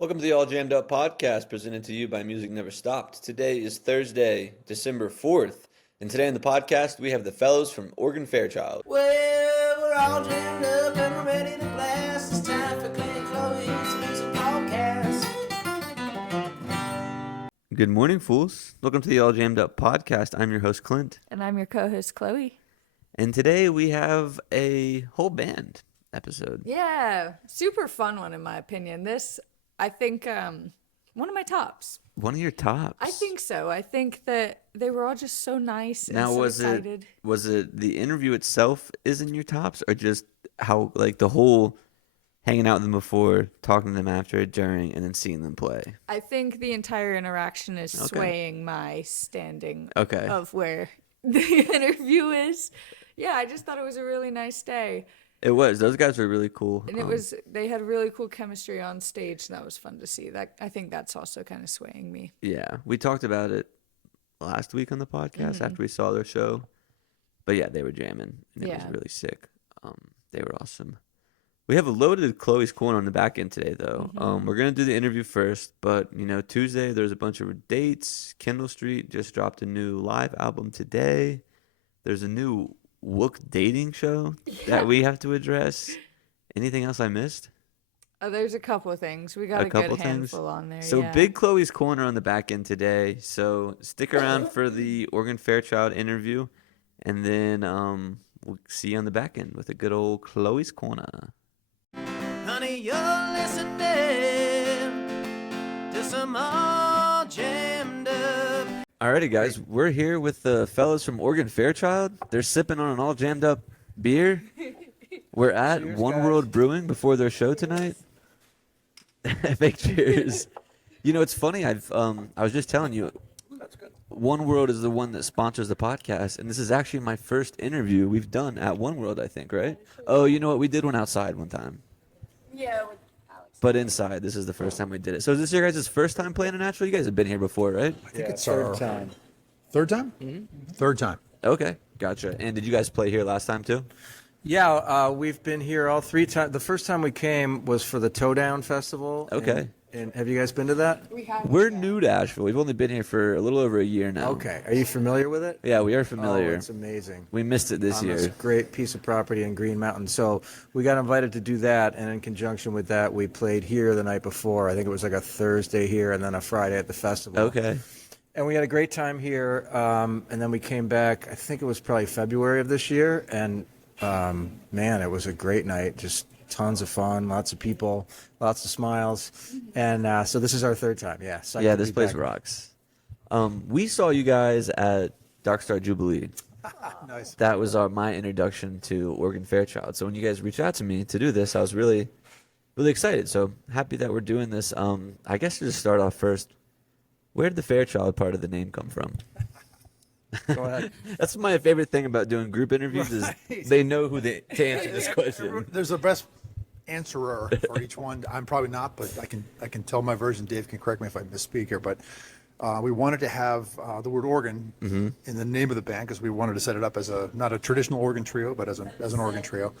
Welcome to the All Jammed Up podcast presented to you by Music Never Stopped. Today is Thursday, December 4th, and today on the podcast we have the fellows from Oregon Fairchild. Well, we're all jammed up and we're ready to blast. It's time for Clint Chloe's Music Podcast. Good morning, fools. Welcome to the All Jammed Up podcast. I'm your host, Clint. And I'm your co-host, Chloe. And today we have a whole band episode. Yeah, super fun one in my opinion. This, I think, one of my tops. One of your tops? I think so. I think that they were all just so nice and now, so was excited. Was it the interview itself is in your tops, or just how, like, the whole hanging out with them before, talking to them after, during, and then seeing them play? I think the entire interaction is swaying my standing of where the interview is. Yeah, I just thought it was a really nice day. It was. Those guys were really cool. And they had really cool chemistry on stage, and that was fun to see. I think that's also kind of swaying me. Yeah, we talked about it last week on the podcast after we saw their show. But yeah, they were jamming, and it was really sick. They were awesome. We have a loaded Chloe's Corner on the back end today, though. We're going to do the interview first, but, Tuesday there's a bunch of dates. Kendall Street just dropped a new live album today. There's a new wook dating show that we have to address. Anything else I missed? There's a couple of things. We got a good handful on there. So big Chloe's Corner on the back end today. So stick around for the Oregon Fairchild interview, and then we'll see you on the back end with a good old Chloe's Corner. Honey, you're listening to some all jammed up. Alrighty, guys, we're here with the fellows from Oregon Fairchild. They're sipping on an all jammed up beer. We're at One World Brewing before their show tonight. Fake cheers. It's funny. I was just telling you, One World is the one that sponsors the podcast, and this is actually my first interview we've done at One World, I think, right? Oh, you know what? We did one outside one time. Yeah, with Alex. But inside, this is the first time we did it. So is this your guys' first time playing a Nashville? You guys have been here before, right? I think it's our third time. Third time? Mm-hmm. Third time. Okay, gotcha. And did you guys play here last time too? Yeah, we've been here all three times. The first time we came was for the Toe Down Festival. Okay. And have you guys been to that? We have. We're new to Asheville. We've only been here for a little over a year now. Okay. Are you familiar with it? Yeah, we are familiar. Oh, it's amazing. We missed it this year. It's a great piece of property in Green Mountain. So we got invited to do that, and in conjunction with that, we played here the night before. I think it was like a Thursday here and then a Friday at the festival. Okay. And we had a great time here, and then we came back, I think it was probably February of this year, and man, it was a great night, just tons of fun, lots of people, lots of smiles, and so this is our third time, yeah. Yeah, this place rocks. We saw you guys at Dark Star Jubilee. Nice. That was my introduction to Oregon Fairchild. So when you guys reached out to me to do this, I was really, really excited. So happy that we're doing this. I guess to just start off first, where did the Fairchild part of the name come from? Go ahead. That's my favorite thing about doing group interviews is they know who to answer this question. There's a best answerer for each one. I'm probably not, but I can tell my version. Dave can correct me if I misspeak here, but we wanted to have the word organ in the name of the band because we wanted to set it up as not a traditional organ trio, but as an organ trio.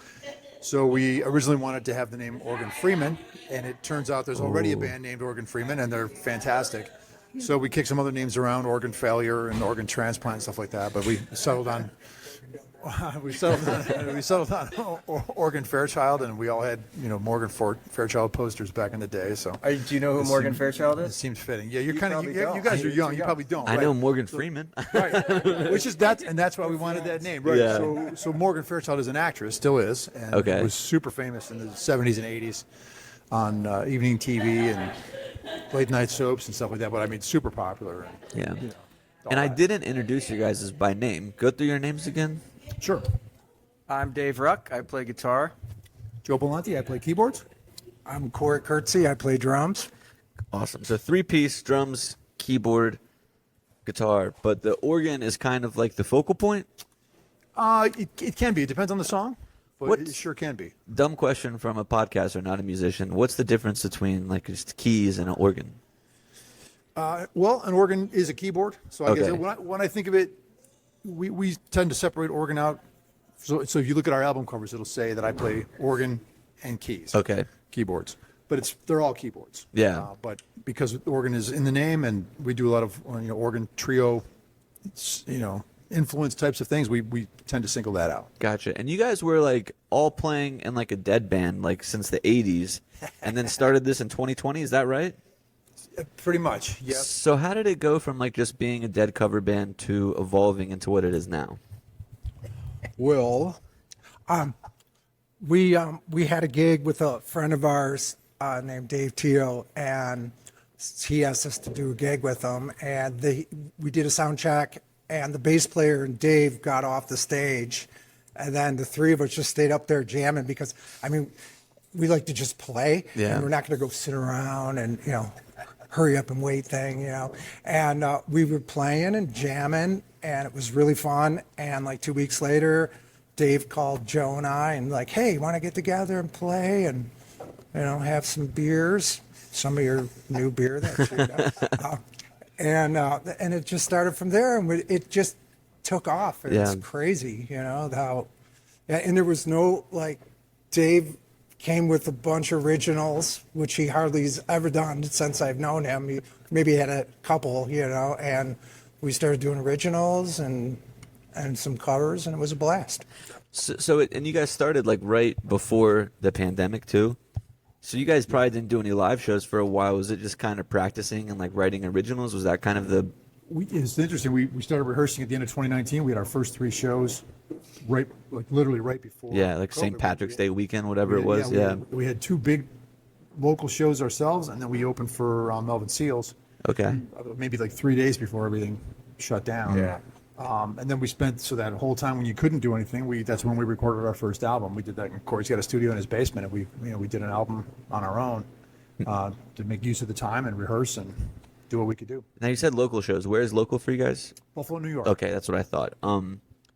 So we originally wanted to have the name Organ Freeman, and it turns out there's already a band named Organ Freeman, and they're fantastic. So we kicked some other names around, organ failure and organ transplant and stuff like that. But we settled on Oregon Fairchild, and we all had Morgan Fairchild posters back in the day. So Do you know who Morgan Fairchild it is? seems fitting. Yeah, you're kind of probably you don't. guys are young. You probably don't. I right? know Morgan Freeman. Right. Which is that's why we wanted that name. Right. Yeah. So Morgan Fairchild is an actress, still is, and was super famous in the 70s and 80s on evening TV and late night soaps and stuff like that. But I mean, super popular. Yeah. And I didn't introduce you guys by name. Go through your names again. Sure. I'm Dave Ruck. I play guitar. Joe Belanti, I play keyboards. I'm Corey Kurtzy. I play drums. Awesome. So 3-piece, drums, keyboard, guitar, but the organ is kind of like the focal point? It can be. It depends on the song, but it sure can be. Dumb question from a podcaster, not a musician. What's the difference between like just keys and an organ? Well, an organ is a keyboard. So I Okay. guess when I think of it, we tend to separate organ out. So if you look at our album covers, it'll say that I play organ and keys. Okay. Keyboards. but they're all keyboards. Yeah. But because organ is in the name, and we do a lot of organ trio, influence types of things, we tend to single that out. Gotcha. And you guys were like all playing in like a dead band like since the 80s, and then started this in 2020. Is that right? Pretty much. Yes. So how did it go from like just being a dead cover band to evolving into what it is now? Well, we had a gig with a friend of ours named Dave Teo, and he asked us to do a gig with him, and we did a sound check, and the bass player and Dave got off the stage, and then the three of us just stayed up there jamming because, we like to just play, and we're not going to go sit around and, hurry up and wait thing, And we were playing and jamming, and it was really fun. And like 2 weeks later, Dave called Joe and I and like, hey, you want to get together and play and, have some beers, some of your new beer that and it just started from there, and it just took off. It's crazy, how, and there was no, like, Dave came with a bunch of originals, which he hardly has ever done since I've known him. He maybe had a couple, and we started doing originals and some covers, and it was a blast. And you guys started like right before the pandemic too. So you guys probably didn't do any live shows for a while. Was it just kind of practicing and like writing originals? Was that kind of the... It's interesting. We started rehearsing at the end of 2019. We had our first 3 shows literally right before. Yeah, like St. Patrick's Day weekend, whatever it was. We had 2 big local shows ourselves, and then we opened for Melvin Seals. Okay. Maybe like 3 days before everything shut down. Yeah. And then we spent, so that whole time when you couldn't do anything, that's when we recorded our first album. We did that. And Corey's got a studio in his basement, and we did an album on our own to make use of the time and rehearse and do what we could do. Now you said local shows. Where is local for you guys? Buffalo, New York. Okay, that's what I thought.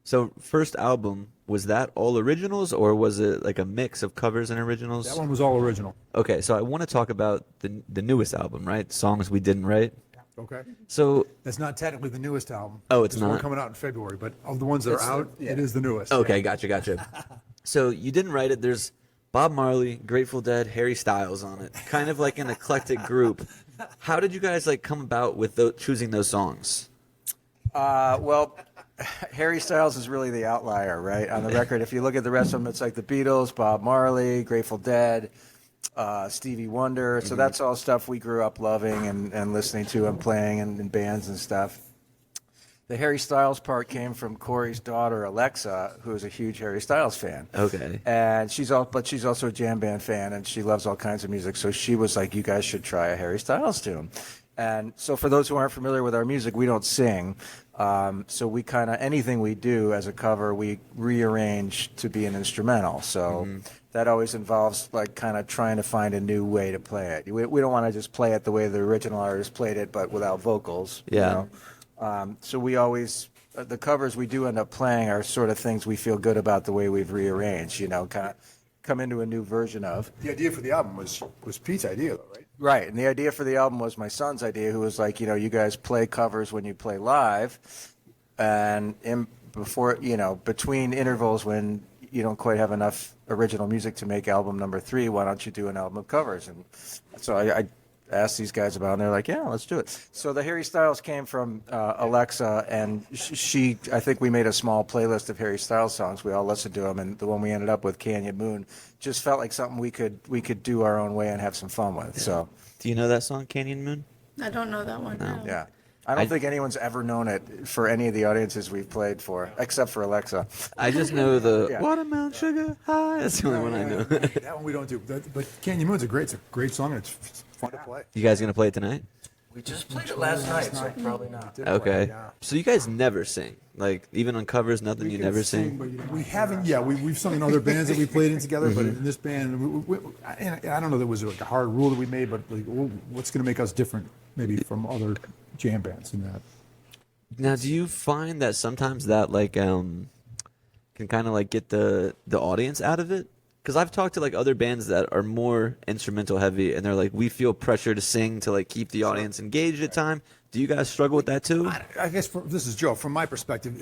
So first album, was that all originals, or was it like a mix of covers and originals? That one was all original. Okay, so I want to talk about the newest album, right? Songs We Didn't Write. Okay. So that's not technically the newest album. Oh, it's not? One coming out in February, but of the ones that are out, it is the newest. Okay, gotcha. So you didn't write it. There's Bob Marley, Grateful Dead, Harry Styles on it. Kind of like an eclectic group. How did you guys like come about with choosing those songs? Well, Harry Styles is really the outlier, right? On the record, if you look at the rest of them, it's like the Beatles, Bob Marley, Grateful Dead, Stevie Wonder. So that's all stuff we grew up loving and listening to and playing in bands and stuff. The Harry Styles part came from Corey's daughter, Alexa, who is a huge Harry Styles fan. Okay. And she's also a jam band fan, and she loves all kinds of music. So she was like, you guys should try a Harry Styles tune. And so for those who aren't familiar with our music, we don't sing. So we kind of, anything we do as a cover, we rearrange to be an instrumental. So that always involves like kind of trying to find a new way to play it. We don't want to just play it the way the original artist played it, but without vocals. Yeah. So we always, the covers we do end up playing are sort of things we feel good about the way we've rearranged, kind of come into a new version of. The idea for the album was Pete's idea, though, right? Right, and the idea for the album was my son's idea, who was like, you guys play covers when you play live, and between intervals when you don't quite have enough original music to make album number 3, why don't you do an album of covers? And so I asked these guys about it, and they're like, yeah, let's do it. So the Harry Styles came from Alexa, and I think we made a small playlist of Harry Styles songs. We all listened to them, and the one we ended up with, Canyon Moon, just felt like something we could do our own way and have some fun with. So, do you know that song, Canyon Moon? I don't know that one. No. Yeah. I don't think anyone's ever known it for any of the audiences we've played for, except for Alexa. I just know the Watermelon Sugar High. That's the only one I know. That one we don't do. But Canyon Moon's it's a great song, and it's fun to play. You guys going to play it tonight? We just played it last night, so probably not. Okay. So you guys never sing? Like, even on covers, nothing, you never sing? But we haven't, we've sung in other bands that we played in together, but in this band, I don't know that was like a hard rule that we made, but like, what's going to make us different maybe from other jam bands in that? Now, do you find that sometimes that like can kind of like get the audience out of it? Because I've talked to like other bands that are more instrumental heavy, and they're like, we feel pressure to sing to like keep the audience engaged at time. Do you guys struggle with that too? I guess this is Joe. From my perspective,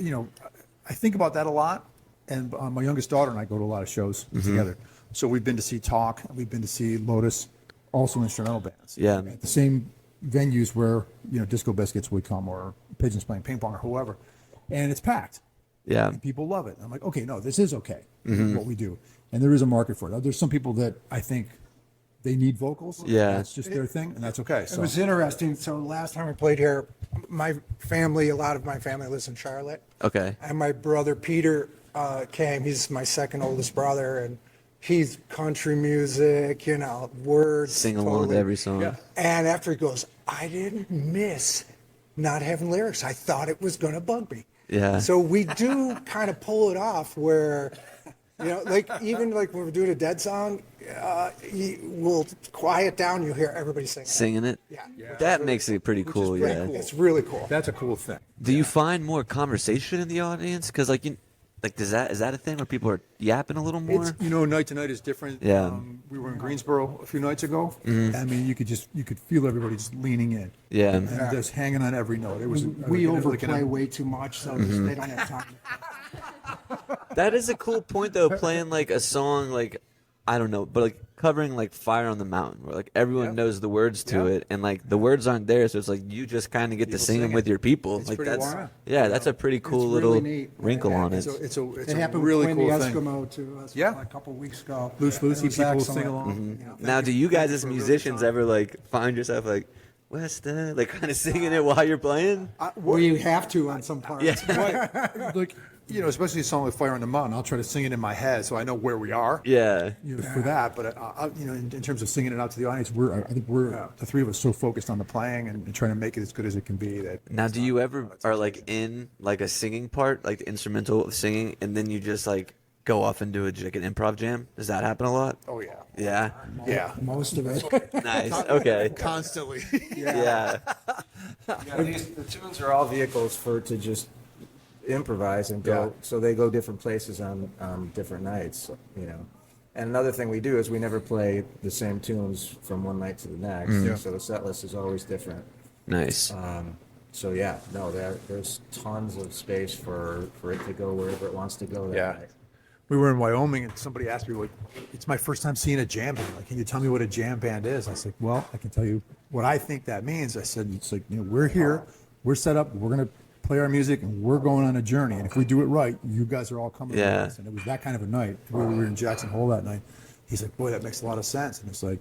I think about that a lot, and my youngest daughter and I go to a lot of shows together. So we've been to see Talk, we've been to see Lotus, also instrumental bands. Yeah. At the same venues where, Disco Biscuits would come or Pigeons playing ping pong or whoever. And it's packed. Yeah. And people love it. And I'm like, okay, no, this is okay, what we do. And there is a market for it. There's some people that I think they need vocals. Yeah. That's just their thing, and that's okay. It was interesting. So last time we played here, a lot of my family lives in Charlotte. Okay. And my brother Peter came. He's my second oldest brother, and he's country music, words. Sing along to every song. Yeah. And after he goes, I didn't miss not having lyrics. I thought it was going to bug me. Yeah. So we do kind of pull it off where, even when we're doing a Dead song, we'll quiet down. You'll hear everybody singing it. Yeah. That makes it pretty cool. Pretty Yeah. cool. It's really cool. That's a cool thing. Do you find more conversation in the audience? Because is that a thing where people are yapping a little more? It's, night to night is different. Yeah. We were in Greensboro a few nights ago. I mean, you could feel everybody just leaning in. Yeah. And just hanging on every note. It was. We overplay way too much, so they don't have time. That is a cool point though, playing like a song like I don't know, but like covering like Fire on the Mountain, where like everyone knows the words to it, and like the words aren't there, so it's like you just kind of get to sing them with your people. It's like pretty that's wild. that's a pretty cool really little neat. wrinkle on it. It's a It happened really with cool the thing. Eskimo to us a couple weeks ago. Loosey It was people excellent. sing along. Now, do you guys as musicians ever like find yourself like Westside, like kind of singing it while you're playing? Well, you have to on some parts. Yeah. Like, especially a song like Fire on the Mountain, I'll try to sing it in my head so I know where we are. Yeah. For that, but in terms of singing it out to the audience, I think we're the three of us so focused on the playing and trying to make it as good as it can be. That Now, do you ever are like in like a singing part, like the instrumental of singing, and then you just like go off and do like an improv jam? Does that happen a lot? Oh yeah. Yeah. Yeah. Most of it. Nice. Okay. Constantly. Yeah. The tunes are all vehicles to just improvise and go. So they go different places on different nights. And another thing we do is we never play the same tunes from one night to the next. So the set list is always different. Nice. There's tons of space for it to go wherever it wants to go that night. We were in Wyoming and somebody asked me, it's my first time seeing a jam band. Like, can you tell me what a jam band is? I said, well, I can tell you what I think that means. I said, it's like, we're here, we're set up, we're going to play our music, and we're going on a journey. And if we do it right, you guys are all coming with us. And it was that kind of a night. We were in Jackson Hole that night. He's like, boy, that makes a lot of sense. And it's like,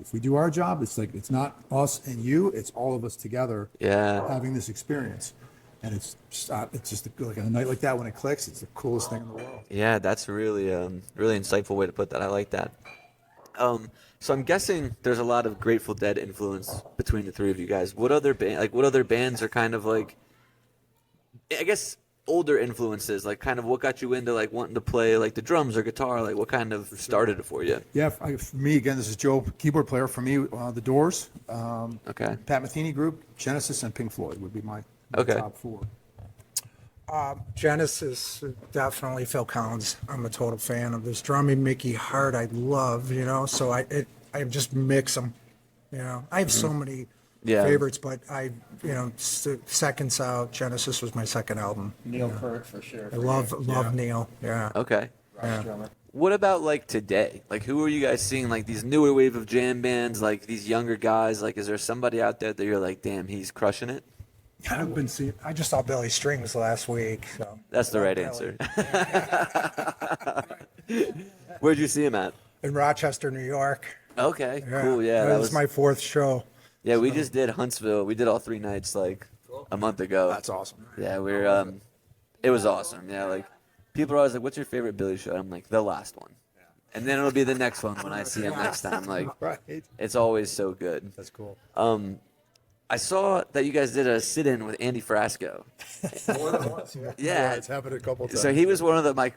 if we do our job, it's like, it's not us and you, it's all of us together having this experience. And it's just like a night like that when it clicks, it's the coolest thing in the world. Yeah, that's really really insightful way to put that. I like that. So I'm guessing there's a lot of Grateful Dead influence between the three of you guys. What other bands are kind of like, I guess, older influences? Like, kind of what got you into like wanting to play like the drums or guitar? Like, what kind of started it for you? Yeah, for me, again, this is Joe, keyboard player. For me, The Doors, Okay. Pat Metheny Group, Genesis, and Pink Floyd would be my top four. Genesis, definitely Phil Collins. I'm a total fan of this. Drumming, Mickey Hart, I love, so I just mix them, I have so many favorites, but seconds out, Genesis was my second album. Neil Peart for sure. I love Neil. Yeah. Okay. Drummer. What about like today? Like, who are you guys seeing? Like these newer wave of jam bands, like these younger guys. Like, is there somebody out there that you're like, damn, he's crushing it? I've been seeing. I just saw Billy Strings last week. So. That's the right answer. Where'd you see him at? In Rochester, New York. Okay, cool. Yeah, that was my fourth show. Yeah, we just did Huntsville. We did all 3 nights like a month ago. That's awesome. Yeah, it was awesome. Yeah, like people are always like, "What's your favorite Billy show?" I'm like, "The last one," and then it'll be the next one when I see him next time. Like, it's always so good. That's cool. I saw that you guys did a sit-in with Andy Frasco. Yeah, It's happened a couple times. so he was one of my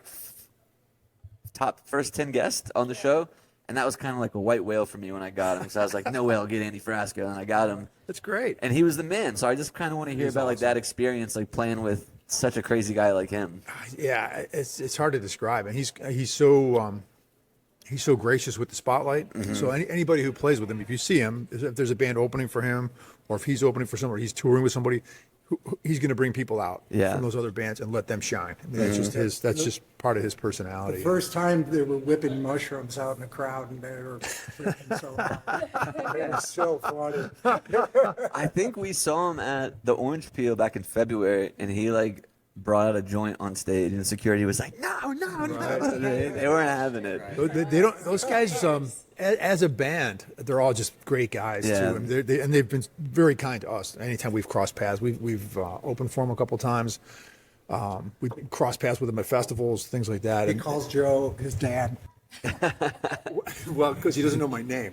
top first 10 guests on the show, and that was kind of like a white whale for me when I got him. So I was like, no way, I'll get Andy Frasco, and I got him. That's great. And he was the man. So I just kind of want to hear about like that experience, like playing with such a crazy guy like him. Yeah, it's hard to describe, and he's so gracious with the spotlight. So anybody who plays with him, if you see him, if there's a band opening for him, or if he's opening for somebody, he's touring with somebody, he's going to bring people out Yeah. from those other bands and let them shine. I mean, that's just part of his personality. The first time they were whipping mushrooms out in the crowd, and they were freaking so loud. It was so funny. I think we saw him at the Orange Peel back in February, and he like brought out a joint on stage, and security was like, "No, no, no!" They weren't having it. They don't. Those guys, as a band, they're all just great guys Yeah. too. I mean, they've been very kind to us. Anytime we've crossed paths, we've opened for them a couple times. We crossed paths with them at festivals, things like that. He And, calls Joe his dad. well, because he doesn't know my name,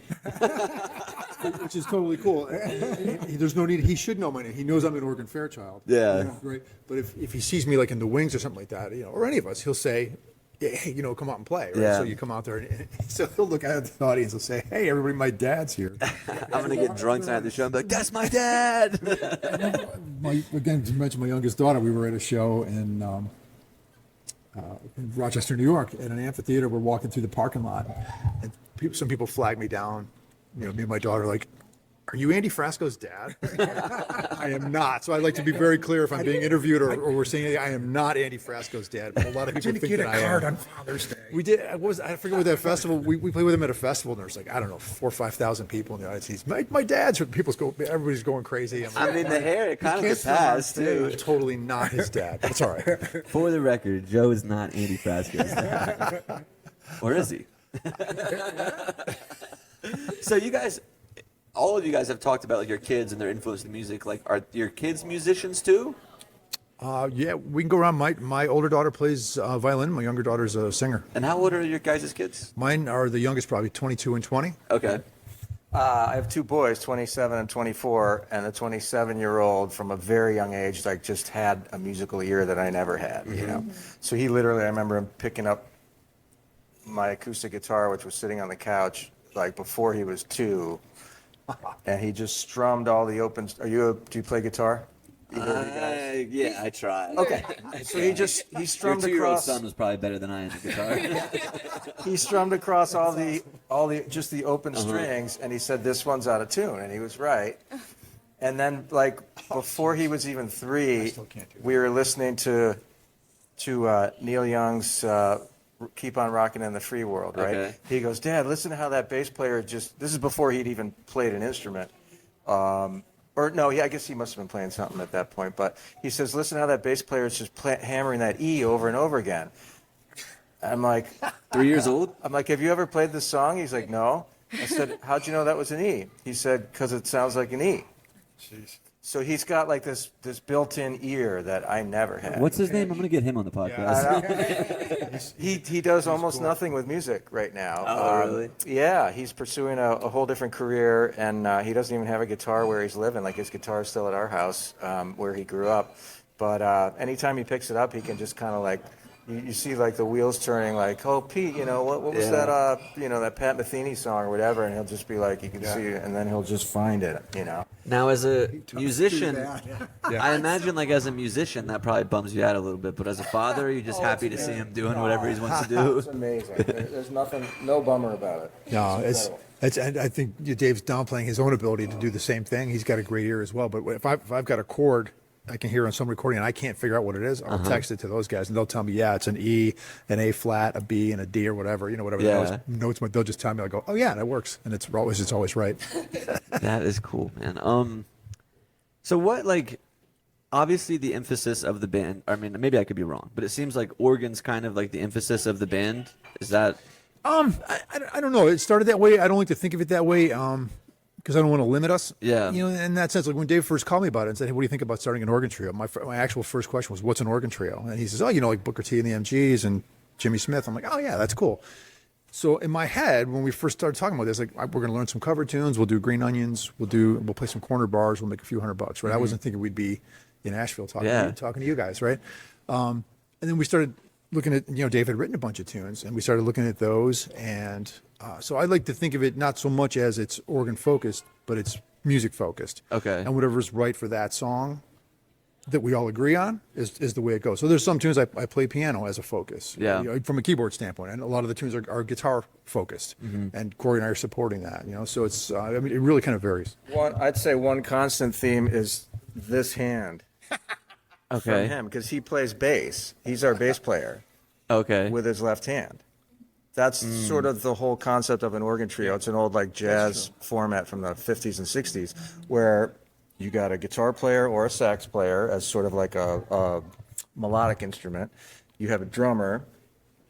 which is totally cool. There's no need. He should know my name. He knows I'm an Oregon Fairchild. Yeah. Great. But if he sees me like in the wings or something like that, or any of us, he'll say, "Hey, come out and play." Right? Yeah. So you come out there, and so he'll look at the audience and say, "Hey, everybody, my dad's here." I'm gonna get drunk tonight at the show and be like, "That's my dad." Again, to mention my youngest daughter, we were at a show in Rochester, New York, at an amphitheater. We're walking through the parking lot, and some people flagged me down. Me and my daughter, like, "Are you Andy Frasco's dad?" I am not. So I'd like to be very clear if I'm being interviewed or we're saying anything, I am not Andy Frasco's dad. But a lot of people think Get that a I card am. on Father's Day. We did. I forget what that festival. We played with him at a festival, and there was like, I don't know, 4,000 or 5,000 people in the audience. My dad's. Everybody's going crazy. I'm like, I mean, the hair it kind of could pass too. it's totally not his dad. That's all right. For the record, Joe is not Andy Frasco's dad. Or is he? So you guys, all of you guys have talked about like your kids and their influence in music. Like, are your kids musicians too? Yeah, we can go around. My older daughter plays violin. My younger daughter's a singer. And how old are your guys' kids? Mine are the youngest, probably 22 and 20. Okay. I have two boys, 27 and 24, and the 27-year-old from a very young age, like, just had a musical ear that I never had, So he literally, I remember him picking up my acoustic guitar, which was sitting on the couch, like, before he was 2, and he just strummed all the open. Do you play guitar? Either of you guys? Yeah, I tried. Okay. So he Your strummed 2-year-old across. son was probably better than I am at guitar. He strummed across all the just the open strings, and he said, "This one's out of tune," and he was right. And then, like, before he was even 3, we were listening to Neil Young's "Keep on Rockin' in the Free World," right? Okay. He goes, "Dad, listen to how that bass player just." This is before he'd even played an instrument. Or no, I guess he must have been playing something at that point. But he says, "Listen how that bass player is just hammering that E over and over again." I'm like, 3 years old? I'm like, "Have you ever played this song?" He's like, "No." I said, "How'd you know that was an E?" He said, "Because it sounds like an E." Jeez. So he's got like this built-in ear that I never had. What's his name? I'm going to get him on the podcast. He does almost nothing with music right now. Oh, really? Yeah, he's pursuing a whole different career, and he doesn't even have a guitar where he's living. Like, his guitar is still at our house where he grew up. But anytime he picks it up, he can just kind of like, you see like the wheels turning, like, "Oh, Pete, what was that, that Pat Metheny song or whatever," and he'll just be like, you can see it, and then he'll just find it, Now, as a musician, that. I imagine, like, as a musician, that probably bums you out a little bit. But as a father, you're just happy to see him doing whatever he wants to do. It's amazing. There's nothing, no bummer about it. No, incredible. I think Dave's downplaying his own ability to do the same thing. He's got a great ear as well. But if I've got a chord I can hear on some recording and I can't figure out what it is, I'll text it to those guys and they'll tell me, yeah, it's an E, an A flat, a B, and a D or whatever, whatever the notes. They'll just tell me, I'll go, oh yeah, that works, and it's always right. That is cool, man. So what, like, obviously the emphasis of the band, I mean, maybe I could be wrong, but it seems like organ's kind of like the emphasis of the band. Is that? I don't know. It started that way. I don't like to think of it that way. Because I don't want to limit us. Yeah. In that sense, like when Dave first called me about it and said, "Hey, what do you think about starting an organ trio?" My actual first question was, "What's an organ trio?" And he says, "Oh, like Booker T and the MGs and Jimmy Smith." I'm like, "Oh yeah, that's cool." So in my head, when we first started talking about this, like, we're going to learn some cover tunes. We'll do Green Onions. We'll play some corner bars. We'll make a few $100, right? I wasn't thinking we'd be in Asheville talking to you guys, right? And then we started looking at, Dave had written a bunch of tunes, and we started looking at those. And so I like to think of it not so much as it's organ focused, but it's music focused. Okay. And whatever's right for that song that we all agree on is the way it goes. So there's some tunes I play piano as a focus, from a keyboard standpoint, and a lot of the tunes are guitar focused, and Corey and I are supporting that. So it's it really kind of varies. I'd say one constant theme is this hand. Okay. from him because he plays bass. He's our bass player Okay. with his left hand. That's sort of the whole concept of an organ trio. It's an old like jazz format from the 50s and 60s where you got a guitar player or a sax player as sort of like a melodic instrument. You have a drummer,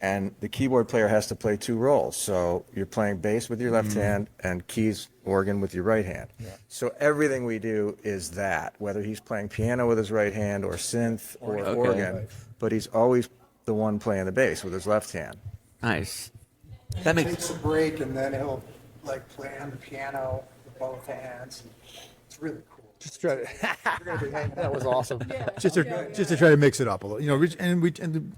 and the keyboard player has to play two roles. So you're playing bass with your left hand and keys organ with your right hand. Yeah. So everything we do is that, whether he's playing piano with his right hand or synth or organ, but he's always the one playing the bass with his left hand. Nice. That takes a break, and then he'll like play on the piano with both hands. It's really cool. Just try to. That was awesome. Just to try to mix it up a little, and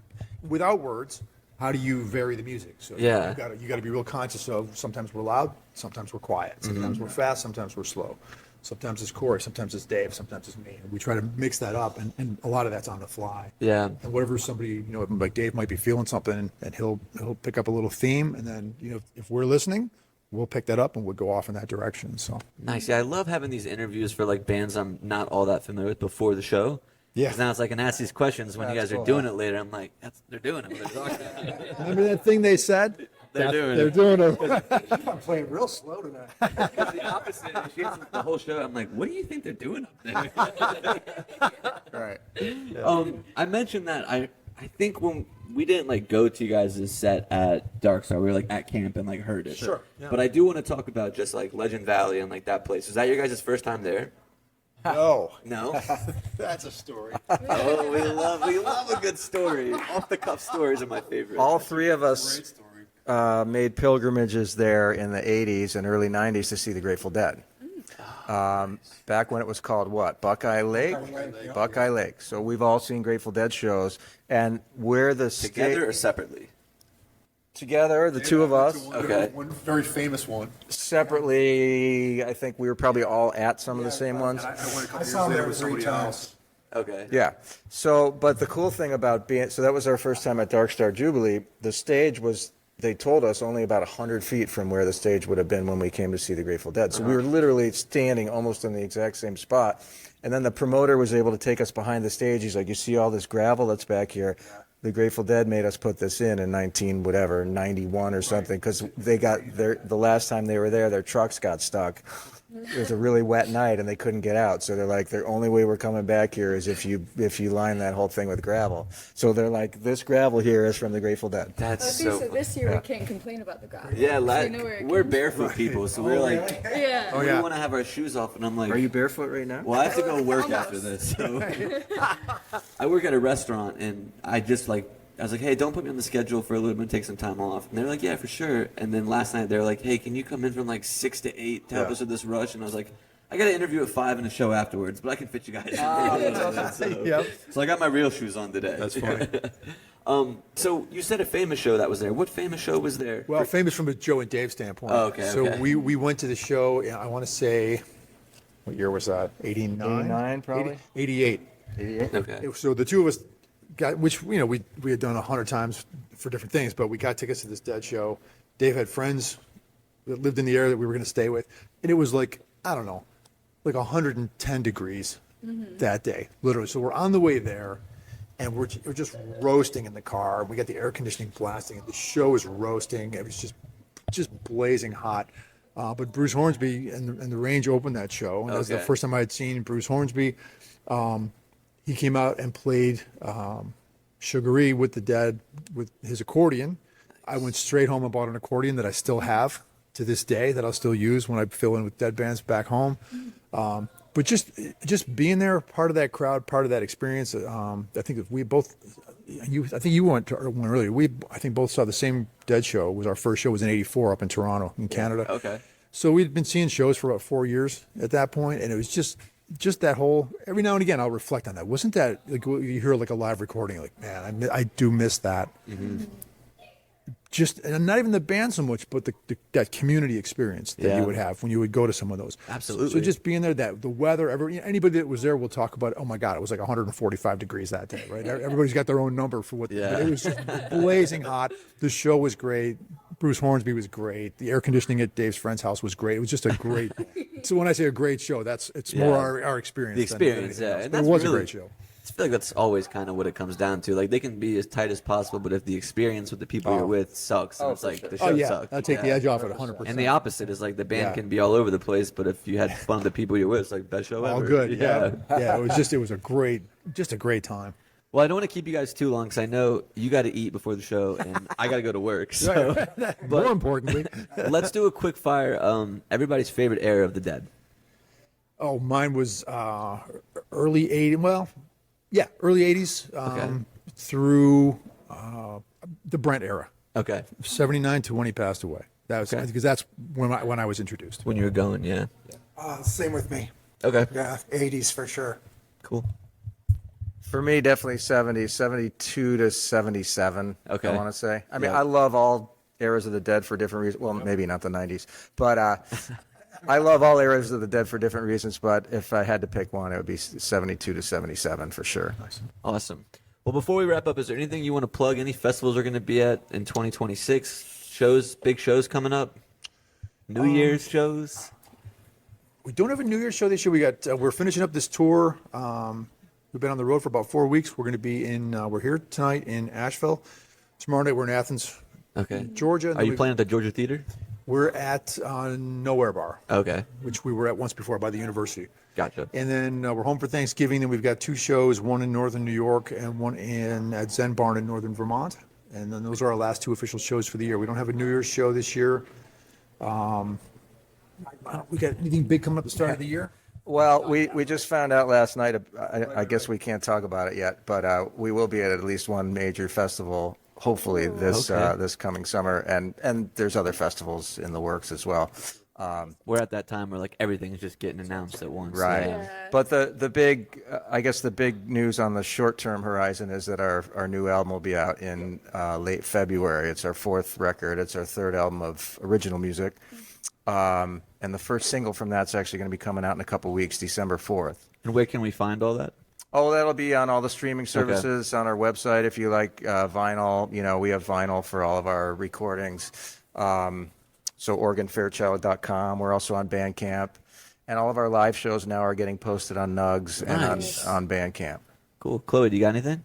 without words, how do you vary the music? So you got to be real conscious of. Sometimes we're loud, sometimes we're quiet, sometimes we're fast, sometimes we're slow. Sometimes it's Corey, sometimes it's Dave, sometimes it's me. And we try to mix that up, and a lot of that's on the fly. Yeah. And whatever somebody, like Dave might be feeling something, and he'll pick up a little theme, and then if we're listening, we'll pick that up and we'll go off in that direction. So nice. Yeah, I love having these interviews for like bands I'm not all that familiar with before the show. Yeah. Because now it's like I can ask these questions when you guys are doing it later. I'm like, they're doing it. They're talking. Remember that thing they said? They're doing it. I'm playing real slow tonight. The opposite. She's the whole show. I'm like, what do you think they're doing up there? Right. Yeah. I mentioned that I think when we didn't like go to you guys' set at Dark Star, we were like at camp and like heard it. Sure. Yeah. But I do want to talk about just like Legend Valley and like that place. Is that your guys' first time there? No. No? That's a story. Oh, we love a good story. Off the cuff stories are my favorite. All three of us made pilgrimages there in the 80s and early 90s to see the Grateful Dead. Back when it was called what? Buckeye Lake? Buckeye Lake. So we've all seen Grateful Dead shows. And where the together or separately? Together, the two of us. Okay. One very famous one. Separately, I think we were probably all at some of the same ones. I went a couple years later with somebody else. Okay. Yeah. So, but the cool thing about so that was our first time at Dark Star Jubilee. The stage was, they told us, only about 100 feet from where the stage would have been when we came to see the Grateful Dead. So we were literally standing almost in the exact same spot. And then the promoter was able to take us behind the stage. He's like, you see all this gravel that's back here? The Grateful Dead made us put this in 91 or something, because they got the last time they were there, their trucks got stuck. It was a really wet night and they couldn't get out. So they're like, the only way we're coming back here is if you line that whole thing with gravel. So they're like, this gravel here is from the Grateful Dead. That's so this year we can't complain about the gravel. Yeah, we're barefoot people, so we're like, we want to have our shoes off, and I'm like, are you barefoot right now? Well, I have to go work after this. So I work at a restaurant, and I was like, hey, don't put me on the schedule for a little bit, take some time off. And they're like, yeah, for sure. And then last night they're like, hey, can you come in from like 6 to 8 to help us with this rush? And I was like, I got an interview at 5 and a show afterwards, but I can fit you guys in. So I got my real shoes on today. That's funny. So you said a famous show that was there. What famous show was there? Well, famous from a Joe and Dave standpoint. Oh, okay. So we went to the show, I want to say, what year was that? 89? 89 probably? 88. 88? Okay. So the two of us got, which, we had done 100 times for different things, but we got tickets to this Dead show. Dave had friends that lived in the area that we were going to stay with. And it was like, I don't know, like 110 degrees that day, literally. So we're on the way there, and we're just roasting in the car. We got the air conditioning blasting, and the show is roasting. It was just blazing hot. But Bruce Hornsby and the Range opened that show, and that was the first time I had seen Bruce Hornsby. He came out and played Sugaree with the Dead with his accordion. I went straight home and bought an accordion that I still have to this day, that I'll still use when I fill in with Dead bands back home. But just being there, part of that crowd, part of that experience. I think if we both, I think you went one earlier. I think both saw the same Dead show. It was our first show was in '84 up in Toronto, in Canada. Okay. So we'd been seeing shows for about 4 years at that point, and it was just that whole. Every now and again, I'll reflect on that. Wasn't that like you hear like a live recording? Like, man, I do miss that. Mm-hmm. And not even the band so much, but that community experience that you would have when you would go to some of those. Absolutely. So just being there, the weather, anybody that was there will talk about, oh my God, it was like 145 degrees that day, right? Everybody's got their own number for what. Yeah. It was just blazing hot. The show was great. Bruce Hornsby was great. The air conditioning at Dave's friend's house was great. It was just a great. So when I say a great show, it's more our experience. The experience, and it was a great show. It's feel like that's always kind of what it comes down to. Like they can be as tight as possible, but if the experience with the people you're with sucks, then it's like the show sucks. I'll take the edge off it 100%. And the opposite is like the band can be all over the place, but if you had fun with the people you're with, it's like best show ever. All good. Yeah. It was a great time. Well, I don't want to keep you guys too long because I know you got to eat before the show and I got to go to work. So, More importantly, let's do a quick fire. Everybody's favorite era of the Dead. oh, mine was early 80s. Well, yeah, early 80s through the Brent era. Okay. 79 to when he passed away. That was because that's when I was introduced. When you were going, yeah. Same with me. Okay. Yeah, 80s for sure. Cool. For me, definitely 70s, 72 to 77. Okay. I want to say. I mean, I love all eras of the Dead for different reasons. Well, maybe not the 90s, but I love all eras of the Dead for different reasons. But if I had to pick one, it would be 72 to 77 for sure. Nice. Awesome. Well, before we wrap up, is there anything you want to plug? Any festivals are going to be at in 2026? Shows, big shows coming up? New Year's shows? We don't have a New Year's show this year. We're finishing up this tour. We've been on the road for about 4 weeks. We're going to be we're here tonight in Asheville. Tomorrow night we're in Athens, Georgia. Are you playing at the Georgia Theater? We're at Nowhere Bar. Okay. Which we were at once before by the university. Gotcha. And then we're home for Thanksgiving. Then we've got 2 shows, one in northern New York and one at Zen Barn in northern Vermont. And then those are our last 2 official shows for the year. We don't have a New Year's show this year. We got anything big coming up at the start of the year? Well, we just found out last night. I guess we can't talk about it yet, but we will be at least one major festival. Hopefully this coming summer, and there's other festivals in the works as well. We're at that time where like everything is just getting announced at once. Right. Yeah. But the big, I guess the big news on the short-term horizon is that our new album will be out in late February. It's our 4th record. It's our 3rd album of original music. And the first single from that's actually going to be coming out in a couple weeks, December 4th. And where can we find all that? Oh, that'll be on all the streaming services, on our website. If you like vinyl, we have vinyl for all of our recordings. So OregonFairchild.com. We're also on Bandcamp. And all of our live shows now are getting posted on Nugs and on Bandcamp. Cool. Chloe, do you got anything?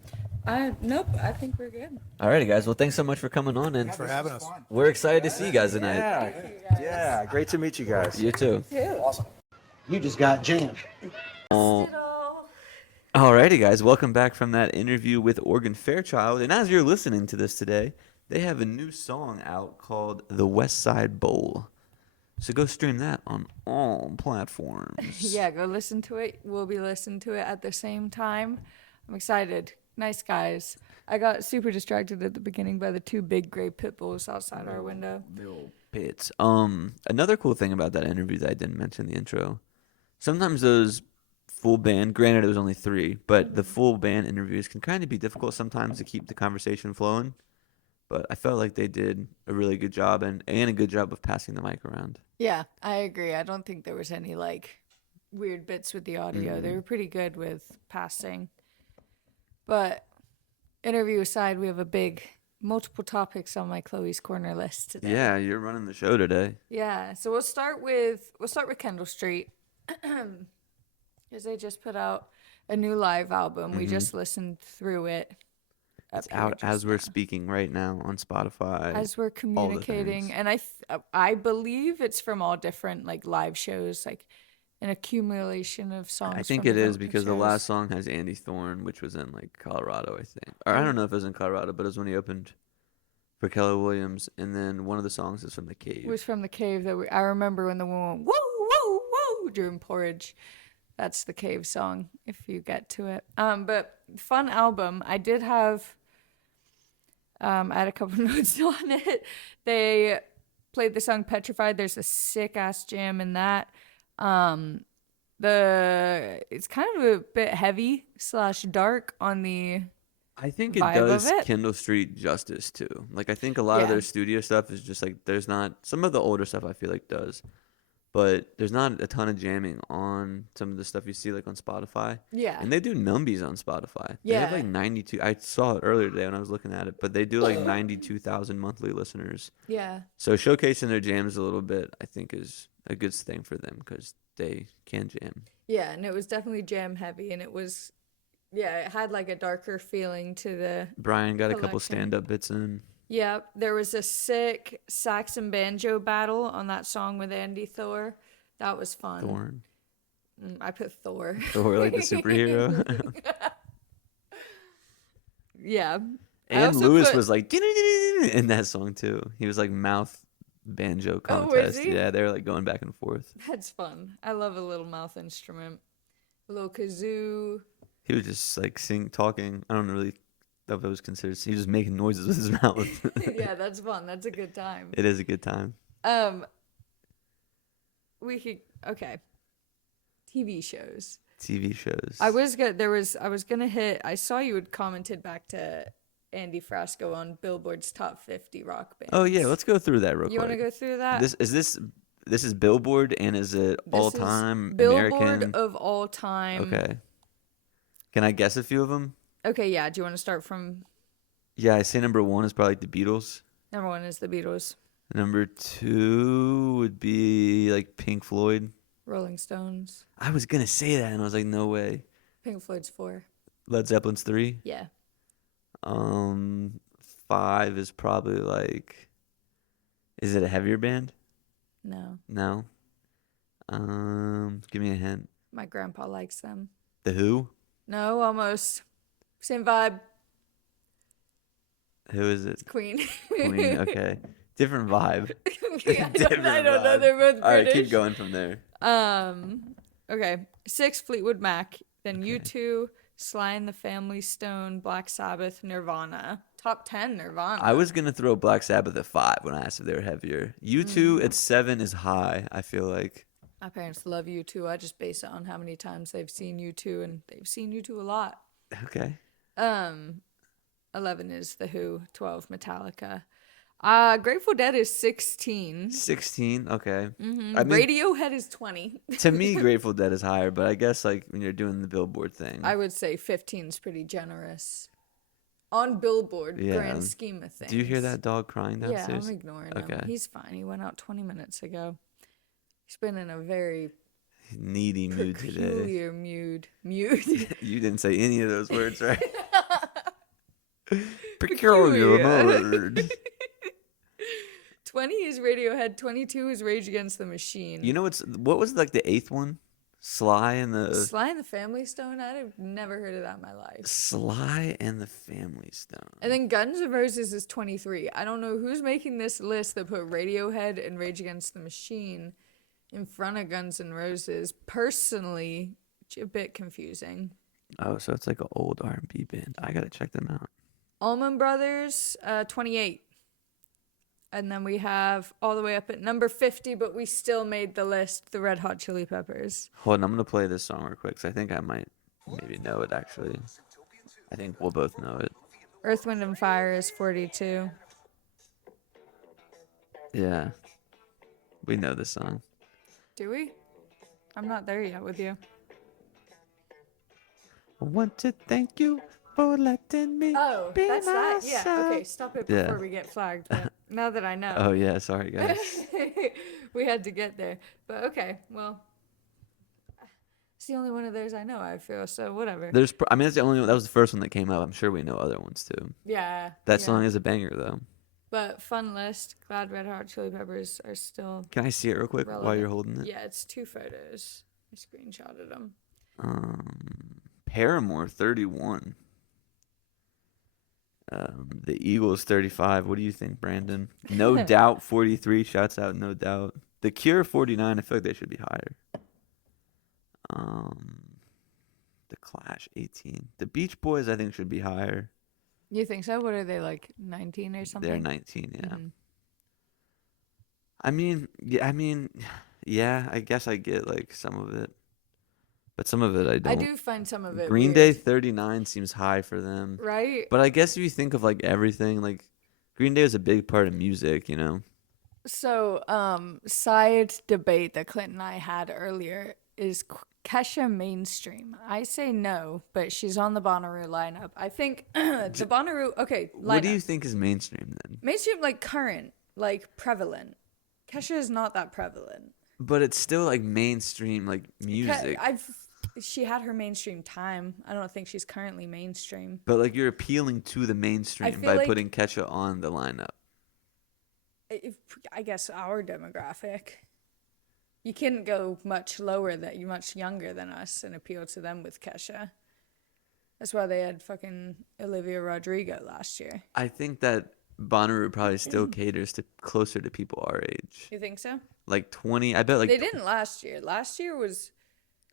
Nope, I think we're good. Alrighty, guys. Well, thanks so much for coming on, and For having us. we're excited to see you guys tonight. Yeah, great to meet you guys. You too. Awesome. You just got jammed. Alrighty, guys. Welcome back from that interview with Oregon Fairchild. And as you're listening to this today, they have a new song out called The Westside Bowl. So go stream that on all platforms. Yeah, go listen to it. We'll be listening to it at the same time. I'm excited. Nice guys. I got super distracted at the beginning by the 2 big gray pit bulls outside our window. Little pits. Another cool thing about that interview that I didn't mention in the intro. Sometimes those full band, granted it was only 3, but the full band interviews can kind of be difficult sometimes to keep the conversation flowing. But I felt like they did a really good job and a good job of passing the mic around. Yeah, I agree. I don't think there was any weird bits with the audio. They were pretty good with passing. But interview aside, we have a big multiple topics on my Chloe's Corner list today. Yeah, you're running the show today. Yeah, so we'll start with Kendall Street because they just put out a new live album. We just listened through it. It's out as we're speaking right now on Spotify. As we're communicating, and I believe it's from all different live shows, an accumulation of songs. I think it is because the last song has Andy Thorne, which was in Colorado, I think. Or I don't know if it was in Colorado, but it was when he opened for Keller Williams. And then one of the songs is from The Cave. It was from The Cave I remember when the one went, woo, woo, woo, during Porridge. That's The Cave song, if you get to it. But fun album. I did have, I had a couple notes on it. They played the song Petrified. There's a sick ass jam in that. It's kind of a bit heavy / dark on the I think it vibe does of it. Kendall Street justice too. I think a lot of their studio stuff is just there's not, some of the older stuff I feel like does, but there's not a ton of jamming on some of the stuff you see on Spotify. Yeah. And they do numbies on Spotify. They Yeah. have 92. I saw it earlier today when I was looking at it, but they do 92,000 monthly listeners. Yeah. So showcasing their jams a little bit, I think, is a good thing for them because they can jam. Yeah, and it was definitely jam heavy, and it was Yeah, it had like a darker feeling to the. Brian got a couple collection. stand-up bits in. Yep, there was a sick sax and banjo battle on that song with Andy Thor. That was fun. Thorn. I put Thor. Thor, like the superhero. Yeah. I And also Lewis put- was like in that song too. He was like mouth banjo contest. he? Yeah, they were like going back and forth. That's fun. I love a little mouth instrument. A little kazoo. He was just like talking. I don't really know if it was considered. He was just making noises with his mouth. Yeah, that's fun. That's a good time. It is a good time. We could okay. TV shows. TV shows. I was gonna hit. I saw you had commented back to Andy Frasco on Billboard's top 50 rock bands. Oh yeah, let's go through that real quick. You want to go through that? This is Billboard, and is it This all is time Billboard American? of all time. Okay. Can I guess a few of them? Okay, yeah. Do you want to start from Yeah, I say number 1 is probably the Beatles. number 1 is the Beatles, Number 2 would be like Pink Floyd. Rolling Stones, I was gonna say that, and I was like, no way. Pink Floyd's 4. Led Zeppelin's 3. Yeah. 5 is probably like. Is it a heavier band? No. No. Give me a hint. My grandpa likes them. The Who? No, almost. Same vibe. Who is it? Queen. Queen. Okay. Different vibe. Yeah, Different I don't know. vibe. They're both British. All right, keep going from there. Okay. 6, Fleetwood Mac. Then U2, Sly and the Family Stone, Black Sabbath, Nirvana. Top 10, Nirvana. I was gonna throw Black Sabbath at 5 when I asked if they were heavier. U2 at 7 is high. I feel like. My parents love U2. I just base it on how many times they've seen U2, and they've seen U2 a lot. Okay. 11 is The Who, 12, Metallica. Grateful Dead is 16. 16. Okay. I mean, Radiohead is 20. to me, Grateful Dead is higher, but I guess like when you're doing the Billboard thing. I would say 15 is pretty generous. On Billboard, Yeah. grand scheme of things. Do you hear that dog crying Yeah, downstairs? I'm ignoring Okay. him. He's fine. He went out 20 minutes ago. He's been in a very Needy mood today. peculiar mood. You didn't say any of those words, right? Peculiar. Peculiar mood. 20 is Radiohead. 22 is Rage Against the Machine. You know what was like the 8th one? Sly and the Sly and the Family Stone? I've never heard of that in my life. Sly and the Family Stone. And then Guns N' Roses is 23. I don't know who's making this list that put Radiohead and Rage Against the Machine in front of Guns N' Roses. Personally, it's a bit confusing. Oh, so it's like an old R&B band. I gotta check them out. Allman Brothers, 28. And then we have all the way up at number 50, but we still made the list, the Red Hot Chili Peppers. Hold on, I'm gonna play this song real quick, 'cause I think I might maybe know it actually. I think we'll both know it. Earth, Wind, and Fire is 42. Yeah. We know this song. Do we? I'm not there yet with you. I want to thank you for letting me Oh, be that's that. Yeah. myself. Okay, stop it Yeah. before we get flagged. But now that I know. Oh yeah, sorry guys. We had to get there. But okay, well. It's the only one of theirs I know, I feel, so whatever. I mean, that's the only one. That was the first one that came up. I'm sure we know other ones too. Yeah. That yeah. song is a banger though. But fun list. Glad Red Hot Chili Peppers are still Can I see it real quick while relevant. you're holding it? Yeah, it's 2 photos. I screenshotted them. Paramore 31. The Eagles 35. What do you think, Brandon? No Doubt 43. Shouts out, No Doubt. The Cure 49. I feel like they should be higher. The Clash 18. The Beach Boys I think should be higher. You think so? What are they, like 19 or something? They're 19. Yeah. Mhm. I mean, yeah. I guess I get like some of it, but some of it I don't. I do find some of it Green weird. Day 39 seems high for them. Right? But I guess if you think of like everything, like Green Day is a big part of music, you know? So, side debate that Clint and I had earlier is Kesha mainstream. I say no, but she's on the Bonnaroo lineup. I think the Bonnaroo, okay, lineup. What do you think is mainstream then? Mainstream, like current, like prevalent. Kesha is not that prevalent. But it's still like mainstream, like music. she had her mainstream time. I don't think she's currently mainstream. But like you're appealing to the mainstream feel by like- putting Kesha on the lineup. I guess our demographic. You couldn't go much younger than us and appeal to them with Kesha. That's why they had fucking Olivia Rodrigo last year. I think that Bonnaroo probably still caters to closer to people our age. You think so? Like 20, I bet like They didn't last year. Last year was.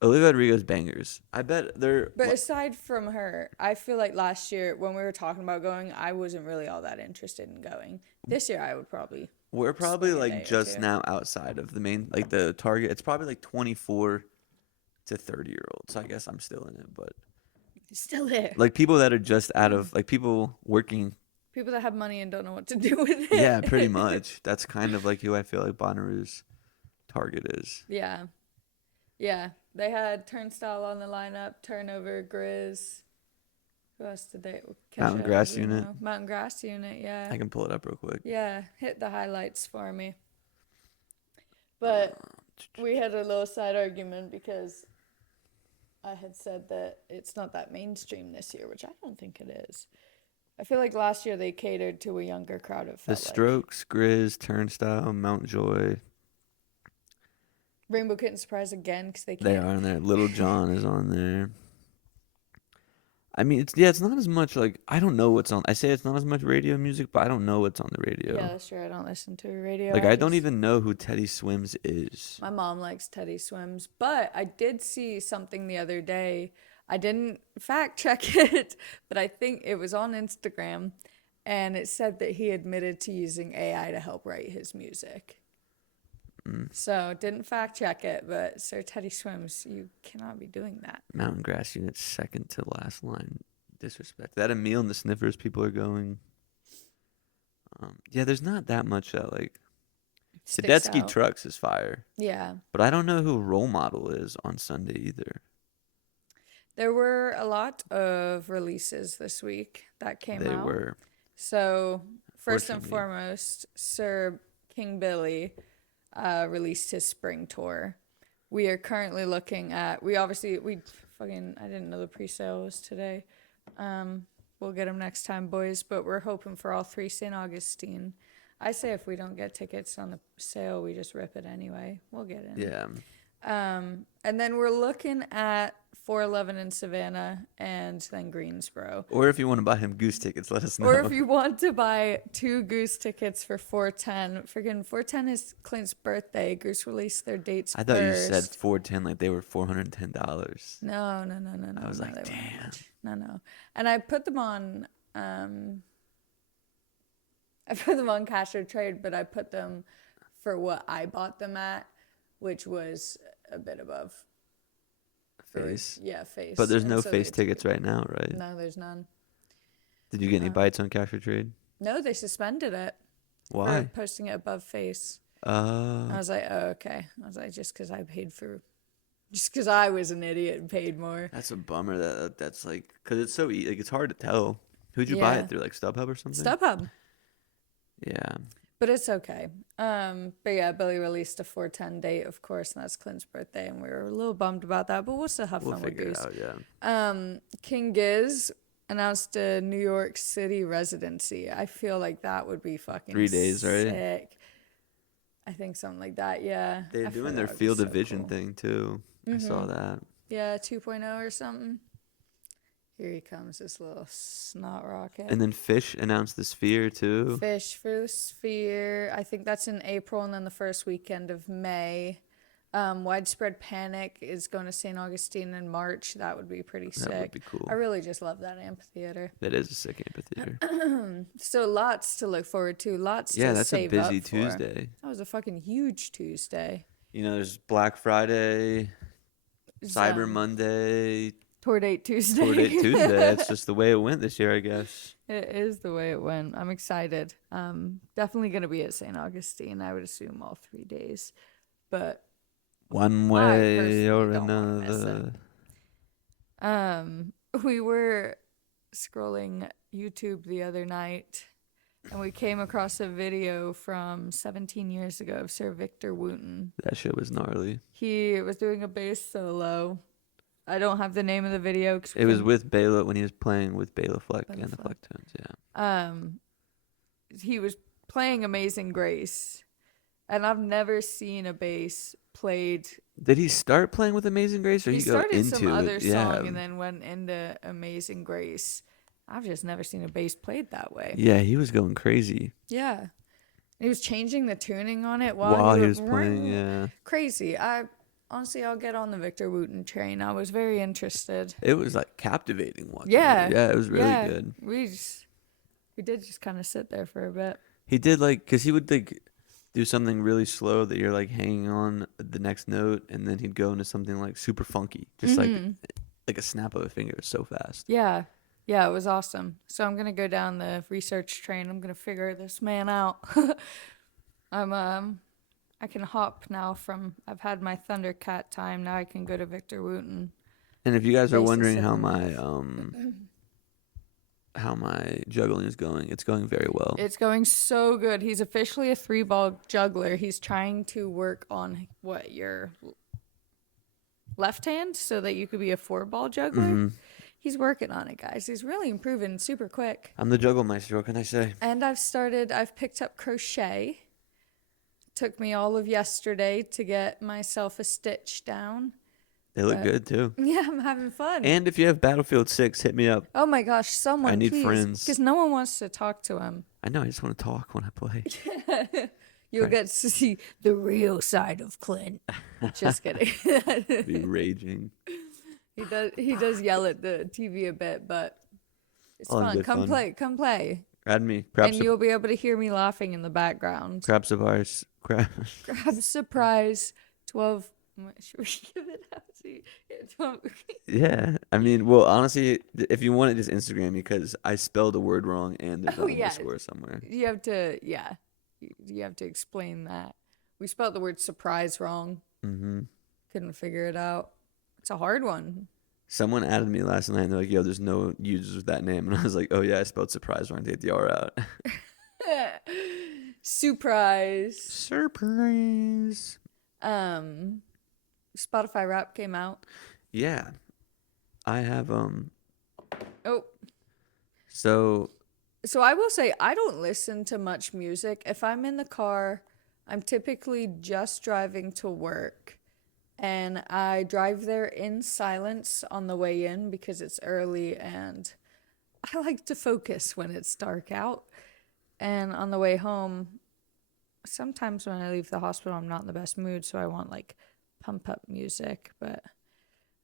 Olivia Rodrigo's bangers. I bet they're. But aside from her, I feel like last year when we were talking about going, I wasn't really all that interested in going. This year I would probably. We're probably swing a day like or just two. now outside of the main, like the target. It's probably like 24 to 30-year-olds. So I guess I'm still in it, but Still there. like people that are just out of like people working. People that have money and don't know what to do with it. Yeah, pretty much. That's kind of like who I feel like Bonnaroo's target is. Yeah. Yeah. They had Turnstile on the lineup, Turnover, Grizz. Who else did they? Mountain Kesha, Grass you Unit. know. Mountain Grass Unit, yeah. I can pull it up real quick. Yeah, hit the highlights for me. But we had a little side argument because I had said that it's not that mainstream this year, which I don't think it is. I feel like last year they catered to a younger crowd. It The felt like. Strokes, Grizz, Turnstile, Mount Joy. Rainbow Kitten Surprise again because they They can't. are on there. Little John is on there. I mean, it's not as much like I don't know what's on. I say it's not as much radio music, but I don't know what's on the radio. Yeah, that's true. I don't listen to radio. Like I don't just- even know who Teddy Swims is. My mom likes Teddy Swims, but I did see something the other day. I didn't fact check it, but I think it was on Instagram, and it said that he admitted to using AI to help write his music. So didn't fact check it, but Sir Teddy Swims, you cannot be doing that. Mountain Grass Unit, second to last line. Disrespect. That Emil and the Sniffers people are going. Yeah, there's not that much that like. Sticks Sadetsky out. Trucks is fire, Yeah. but I don't know who Role Model is on Sunday either. There were a lot of releases this week that came They out. were. So, first and Fortunately. foremost, Sir King Billy released his spring tour. We are currently looking at. I didn't know the pre-sale was today. We'll get them next time, boys. But we're hoping for all three St. Augustine. I say if we don't get tickets on the sale, we just rip it anyway. We'll get in. Yeah. And then we're looking at 411 in Savannah and then Greensboro. Or if you want to buy him Goose tickets, let us know. Or if you want to buy 2 Goose tickets for 410. Friggin' 410 is Clint's birthday. Goose released their dates I thought first. you said 410 like they were $410. No. I was no, like, they weren't damn. much. No. And I put them on cash or trade, but I put them for what I bought them at, which was a bit above Face. Yeah, face. But there's And no so face they took tickets it. right now, right? No, there's none. Did you get any bites on Cash or Trade? No, they suspended it for Why? posting it above face. I Uh, was like, oh, okay. I was like, just because I was an idiot and paid more. that's a bummer. That's like, cause it's so like it's hard to tell. Who'd you buy Yeah. it through? Like StubHub or something? StubHub. Yeah. But it's okay. But yeah, Billy released a 410 date, of course, and that's Clint's birthday, and we were a little bummed about that, but we'll still have We'll fun with figure it Goose. out. Yeah. King Giz announced a New York City residency. I feel like that would be fucking 3 days, right? sick. I think something like that, yeah. They're I feel doing their that would be Field so of Vision cool. thing too. I saw that. Yeah, 2.0 or something. Here he comes, this little snot rocket. And then Fish announced the Sphere too. Fish for the Sphere. I think that's in April and then the first weekend of May. Widespread Panic is going to St. Augustine in March. That would be pretty sick. That would be cool. I really just love that amphitheater. That is a sick amphitheater. So lots to look forward to. Lots Yeah, to that's a save busy up for. Tuesday. That was a fucking huge Tuesday. You know, there's Black Friday, Cyber Some Monday, Tour date Tuesday. Tour Date Tuesday. That's just the way it went this year, I guess. It is the way it went. I'm excited. Definitely going to be at St. Augustine. I would assume all 3 days. But One I way personally or don't wanna miss another. we were scrolling YouTube the other night and we came across a video from 17 years ago of Sir Victor Wooten. That shit was gnarly. He was doing a bass solo I don't have the name of the video. It was with Bela when he was playing with Bela Fleck and the Flecktones. Yeah. He was playing Amazing Grace, and I've never seen a bass played. Did he start playing with Amazing Grace, or He go started into some other it? song and then went into Amazing Grace. I've just never seen a bass played that way. Yeah, he was going crazy Yeah. He was changing the tuning on it while, while he was playing. Yeah, Crazy. Honestly, I'll get on the Victor Wooten train. I was very interested. it was like captivating watching. Yeah. Yeah, it was really Yeah. good. We did just kind of sit there for a bit. He did because he would do something really slow that you're like hanging on the next note, and then he'd go into something like super funky, just like a snap of a finger. It was so fast. Yeah. Yeah, it was awesome. So I'm going to go down the research train. I'm going to figure this man out. I can hop now I've had my Thundercat time. Now I can go to Victor Wooten. And if you guys are Basis wondering and how my juggling is going, it's going very well. It's going so good. He's officially a 3-ball juggler. He's trying to work on your left hand so that you could be a 4-ball juggler. He's working on it, guys. He's really improving super quick. I'm the juggle maestro, what can I say? And I've picked up crochet. Took me all of yesterday to get myself a stitch down. They look good too. Yeah, I'm having fun. And if you have Battlefield 6, hit me up. Oh my gosh, someone, I need please. friends. Because no one wants to talk to him. I know, I just want to talk when I play. You'll get to see the real side of Clint. Just kidding. Be raging. He does yell at the TV a bit, but it's All in fun. good Come fun. play. Add me. And you'll be able to hear me laughing in the background. Crab surprise. Grab surprise 12. Should we give it out to you? 12. Yeah. I mean, well, honestly, if you want it, just Instagram me because I spelled a word wrong and there's an underscore somewhere. You have to, you have to explain that. We spelled the word surprise wrong. Couldn't figure it out. It's a hard one. Someone added me last night and they're like, yo, there's no users with that name. And I was like, oh, yeah, I spelled surprise wrong. Take the R out. Surprise. Surprise. Spotify Rap came out. Yeah. I have, Oh. So I will say I don't listen to much music. If I'm in the car, I'm typically just driving to work. And I drive there in silence on the way in because it's early and I like to focus when it's dark out. And on the way home, sometimes when I leave the hospital, I'm not in the best mood, so I want like pump up music. But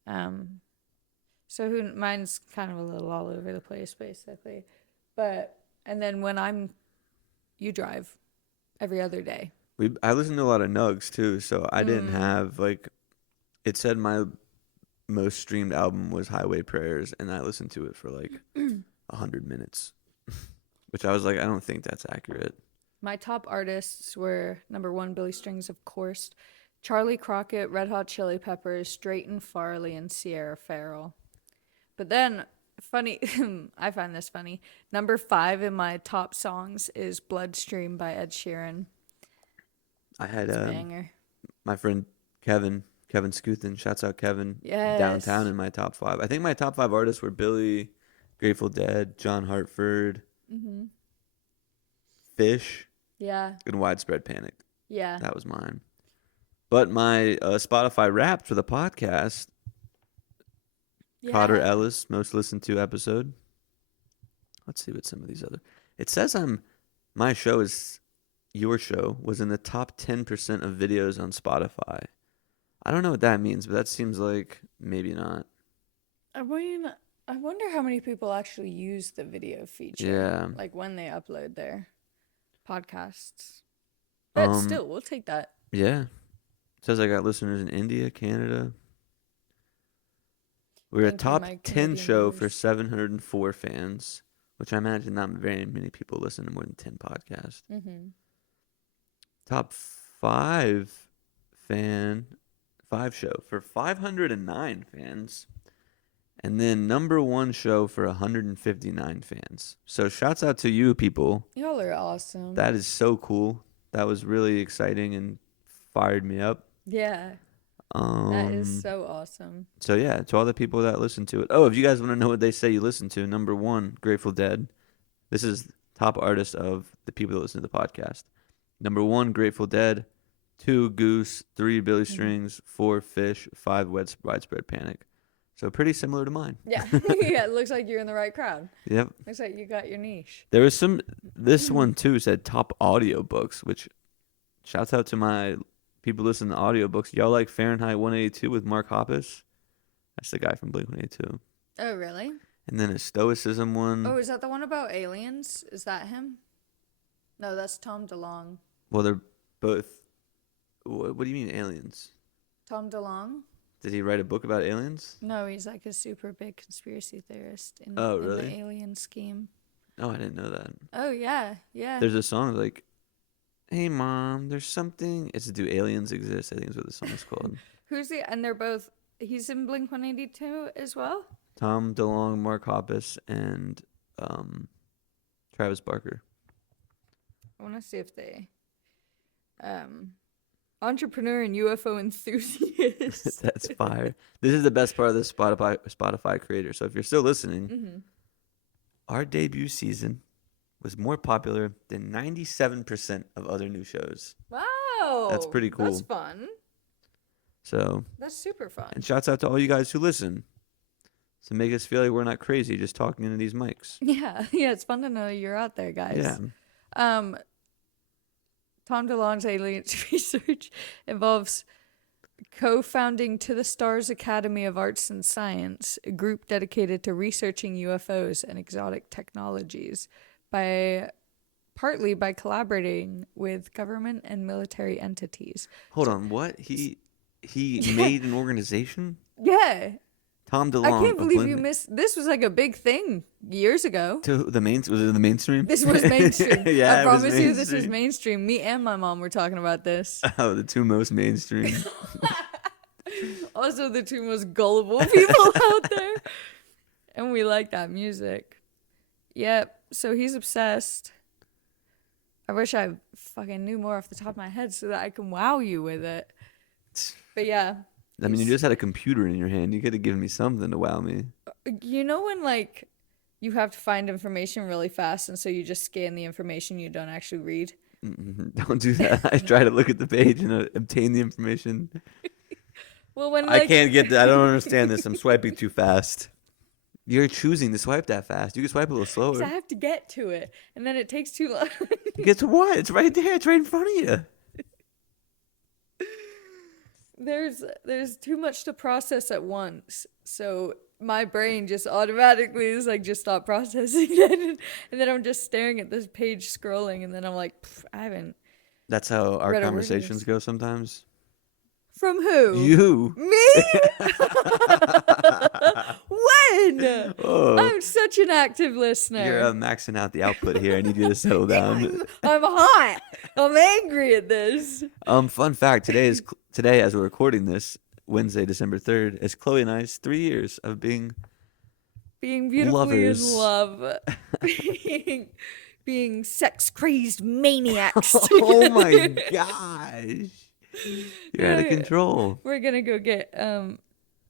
mine's kind of a little all over the place, basically. And then you drive every other day. I listen to a lot of Nugs too, so I didn't have it said my most streamed album was Highway Prayers, and I listened to it for like 100 minutes, which I was like, I don't think that's accurate. My top artists were number 1, Billy Strings, of course, Charlie Crockett, Red Hot Chili Peppers, Drayton Farley, and Sierra Farrell. But then, funny, I find this funny. Number 5 in my top songs is Bloodstream by Ed Sheeran. I had banger. My friend Kevin Scoothin, shouts out Kevin, Yes. downtown in my top 5. I think my top 5 artists were Billy, Grateful Dead, John Hartford, Fish, Yeah. and Widespread Panic. Yeah. That was mine. But my Spotify Wrapped for the podcast, Cotter Ellis, most listened to episode. Let's see what some of these other. It says your show was in the top 10% of videos on Spotify. I don't know what that means, but that seems like maybe not. I mean, I wonder how many people actually use the video feature. Yeah. Like when they upload their podcasts. But still, we'll take that. Yeah. It says I got listeners in India, Canada. We're a Thank you, top my 10 Canadian show viewers. for 704 fans, which I imagine not very many people listen to more than 10 podcasts. Top 5 show for 509 fans. And then number 1 show for 159 fans. So shouts out to you people. Y'all are awesome. That is so cool. That was really exciting and fired me up. Yeah. That is so awesome. So yeah, to all the people that listen to it. Oh, if you guys want to know what they say you listen to, number 1, Grateful Dead. This is top artist of the people that listen to the podcast. Number 1, Grateful Dead. 2, Goose. 3, Billy Strings. 4, Fish. 5, Widespread Panic. So pretty similar to mine. Yeah. Yeah, it looks like you're in the right crowd. Yep. Looks like you got your niche. There was this one too said top audiobooks, which shouts out to my people listening to audiobooks. Y'all like Fahrenheit 182 with Mark Hoppus? That's the guy from Blink-182. Oh, really? And then a Stoicism one. Oh, is that the one about aliens? Is that him? No, that's Tom DeLonge. Well, they're both. What do you mean aliens? Tom DeLonge? Did he write a book about aliens? No, he's like a super big conspiracy theorist in, Oh, in really? the alien scheme. Oh, I didn't know that. Oh, yeah, yeah. There's a song like, "Hey Mom, there's something." It's "Do Aliens Exist?" I think is what the song is called. And they're both, he's in Blink-182 as well? Tom DeLonge, Mark Hoppus, and Travis Barker. I want to see if they, entrepreneur and UFO enthusiast. That's fire. This is the best part of the Spotify creator. So if you're still listening, our debut season was more popular than 97% of other new shows. Wow. That's pretty cool. That's fun. So, That's super fun. and shouts out to all you guys who listen. To make us feel like we're not crazy just talking into these mics. Yeah, yeah, it's fun to know you're out there, guys. Yeah. Tom DeLonge's aliens research involves co-founding To the Stars Academy of Arts and Science, a group dedicated to researching UFOs and exotic technologies, partly by collaborating with government and military entities. Hold on, what? He made an organization? Yeah. Tom DeLonge. I can't of believe you Blink- missed. This was like a big thing years ago. To the main, was it in the mainstream? This was mainstream. Yeah, I it was promise you this was mainstream. mainstream. Me and my mom were talking about this. Oh, the two most mainstream. Also the two most gullible people out there. And we like that music. Yep. So he's obsessed. I wish I fucking knew more off the top of my head so that I can wow you with it. But yeah. I mean, you just had a computer in your hand. You could have given me something to wow me. You know when like you have to find information really fast and so you just scan the information you don't actually read? Don't do that. I try to look at the page and obtain the information. Well, when I like, can't get that. I don't understand this. I'm swiping too fast. You're choosing to swipe that fast. You can swipe a little 'cause slower. I have to get to it and then it takes too long. Get to what? It's right there. It's right in front of you. There's too much to process at once. So my brain just automatically is like, just stop processing it. And then I'm just staring at this page scrolling. And then I'm like, I haven't. That's how our Read a word conversations is- go sometimes. From who? You. Me? When? Oh. I'm such an active listener. You're maxing out the output here. I need you to settle down. I'm hot. I'm angry at this. Fun fact: today, as we're recording this, Wednesday, December 3rd, is Chloe and I's 3 years of being Being Lovers. beautifully in love. being sex crazed maniacs. Oh my gosh. You're out of Yeah. control. We're gonna go get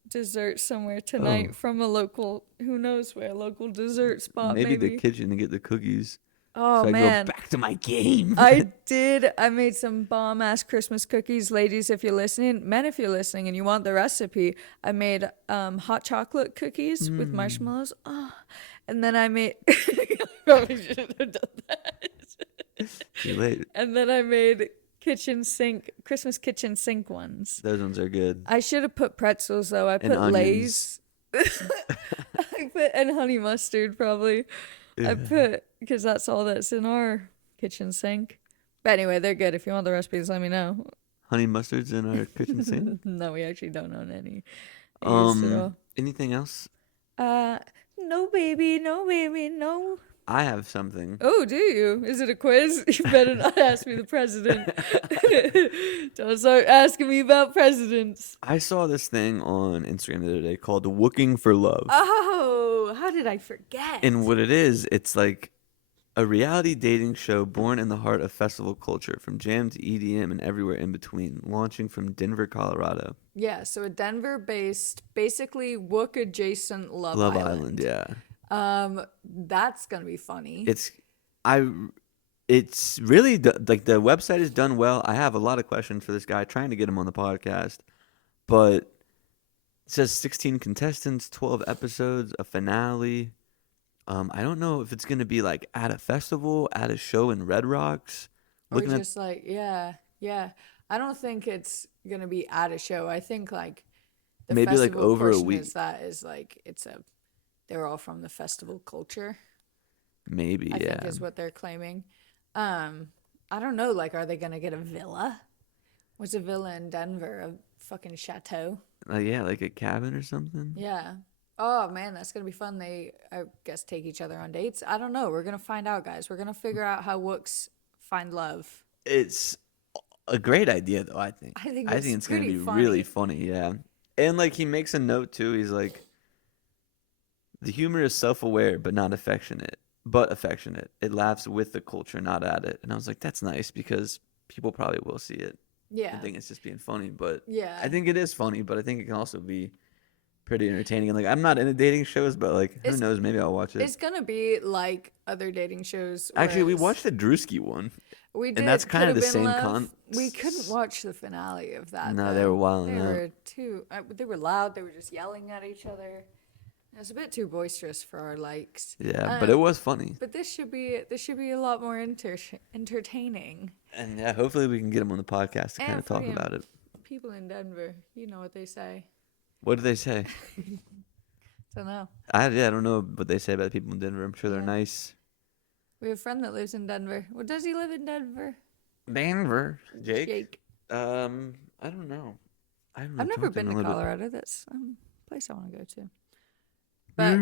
dessert somewhere tonight Oh. from a local, who knows where, local dessert spot. Maybe Maybe the kitchen to get the cookies. Oh so I man, go back to my game. I did. I made some bomb ass Christmas cookies, ladies. If you're listening, men, if you're listening, and you want the recipe, I made hot chocolate cookies with marshmallows. Oh, and then I made. Probably shouldn't have done that. Too late. And then I made Christmas kitchen sink ones. Those ones are good. I should have put pretzels though. I put onions. Lay's. I put and honey mustard probably. I put because that's all that's in our kitchen sink. But anyway, they're good. If you want the recipes, let me know. Honey mustards in our kitchen sink. No, we actually don't own any. Used at all. Anything else? No baby, no. I have something. Oh, do you? Is it a quiz? You better not ask me the president. Don't start asking me about presidents. I saw this thing on Instagram the other day called "Wooking for Love," Oh, how did I forget? and what it is, it's like A reality dating show born in the heart of festival culture, from jam to EDM and everywhere in between, launching from Denver, Colorado. Yeah, so a Denver-based, basically Wook adjacent Love Love Island. Island, yeah. That's gonna be funny. It's really like the website is done well. I have a lot of questions for this guy, trying to get him on the podcast, but it says 16 contestants, 12 episodes, a finale. I don't know if it's gonna be like at a festival, at a show in Red Rocks. Or just like, yeah. I don't think it's gonna be at a show. I think like the maybe like festival over a portion week. is like they're all from the festival culture. Maybe, I yeah. think is what they're claiming. I don't know. Like, are they gonna get a villa? What's a villa in Denver? A fucking chateau? Yeah, like a cabin or something. Yeah. Oh man, that's gonna be fun. They, I guess, take each other on dates. I don't know. We're gonna find out, guys. We're gonna figure out how Wooks find love. It's a great idea, though. I think. I think it's gonna pretty be funny. really funny. Yeah, and like he makes a note too. He's like, the humor is self-aware but not affectionate. It laughs with the culture, not at it. And I was like, that's nice, because people probably will see it. Yeah. I think it's just being funny, but Yeah. I think it is funny, but I think it can also be pretty entertaining. And like, I'm not into dating shows, but like, who knows? Maybe I'll watch it. It's gonna be like other dating shows. Actually, we whereas watched the Drewski one. We did. and that's kind of the same We couldn't watch the finale of that. No, though. they were wilding They out. were too. They were loud. They were just yelling at each other. It was a bit too boisterous for our likes. Yeah, but it was funny. But this should be a lot more entertaining. And yeah, hopefully we can get him on the podcast to And kind of talk fucking about it. People in Denver, you know what they say. What do they say? Don't know. I don't know what they say about the people in Denver. I'm sure they're Yeah. nice. We have a friend that lives in Denver. Well, does he live in Denver? Denver, Jake. Jake. I don't know. I've never been to Colorado. That's a place I want to go to. But